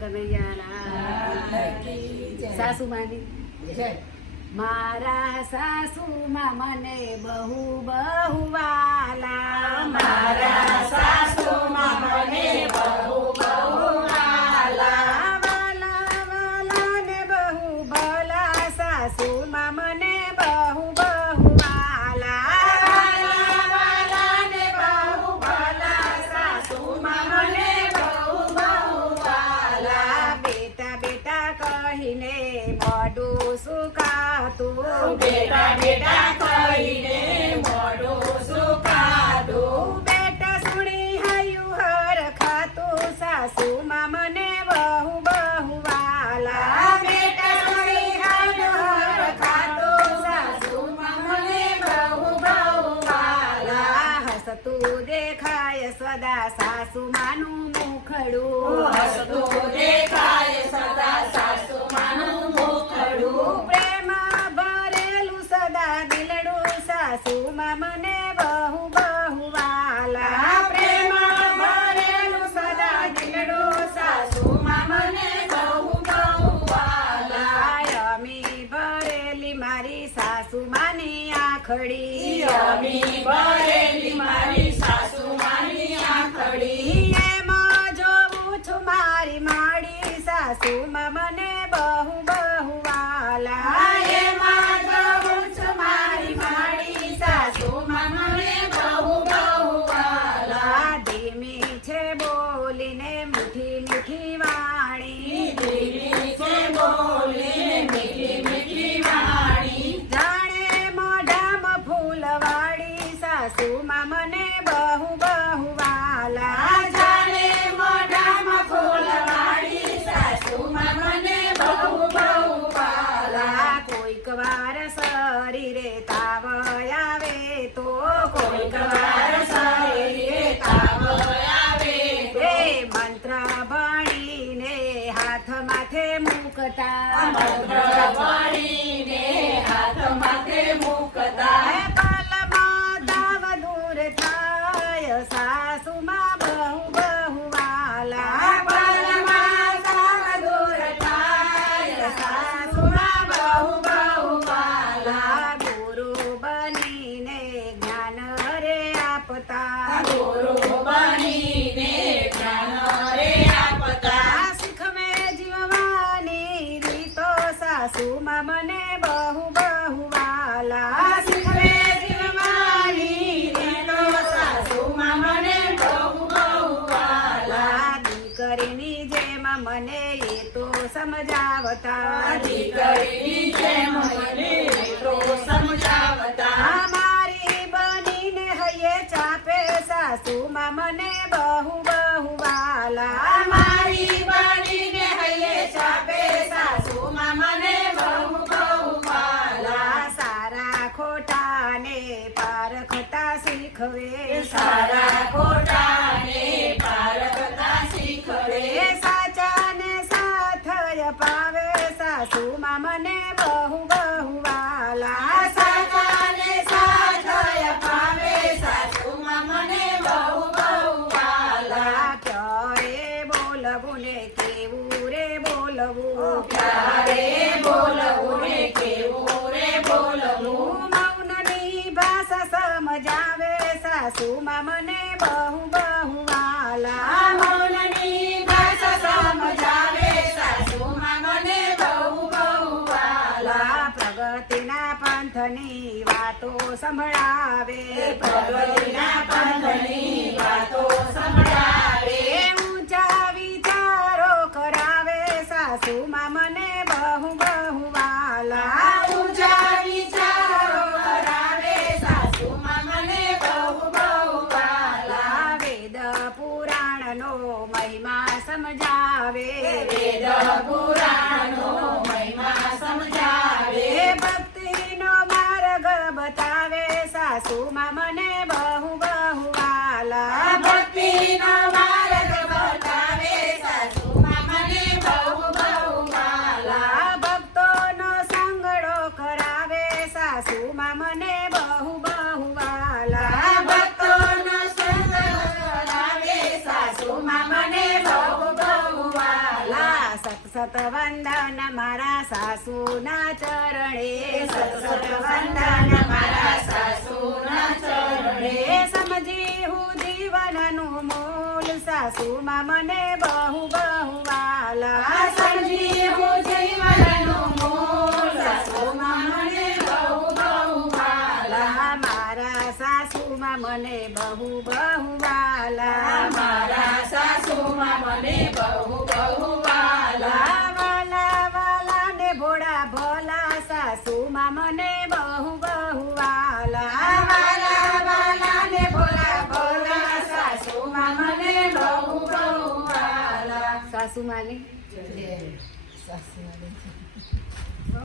કનૈયાલાલ. સાસુમાની મારા સાસુમાં મને બહુ બહુ વાલા મારા મોઢું સુકાતું. બેટા બેટા કહીને મોઢું સુકાતું. બેટા સુણી હયું હર ખાતું. સાસુ મને હસતું દેખાય સદા સાસુમાનું મુખડું. હસતું દેખાય સદા સાસુમાનું મુખડું. પ્રેમ ભરેલું સદા દિલડું સાસુમાં મને બહુ બહુ વાલા. પ્રેમ ભરેલું સદા દિલડું સાસુમાં મને બહુ બહુ વાલા. અમી ભરેલી મારી સાસુમાની આખડી. અમી ભરેલી મારી સાસુમાની આખડી એમાં જોઉં છું મારી માડી સાસુ મને બહુ બહુ વાલા. એમાં જોઉં છું મારી માડી સાસુ મને મંત્ર ભણીને હાથ માથે મૂકતા થાય સાસુમાં બહુ બહુ વાલા પાલમાં તાવ દૂર થાય સાસુમાં સમજાવતા દીકરીની જેમ સાસુમાં મને બહુ બહુ વાલા મૌનની બહુ બહુ પ્રગતિના પંથની વાતો સંભળાવે. પ્રગતિના પંથની બતાવે સાસુમાં મને બહુ વંદન મારા સાસુના ચરણે સત વંદન મારા સાસુના ચરણે સમજી હું જીવનનું મૂળ સાસુમાં મને બહુ બહુ વાલા સમજી બહુ વાલા સાસુમાં ને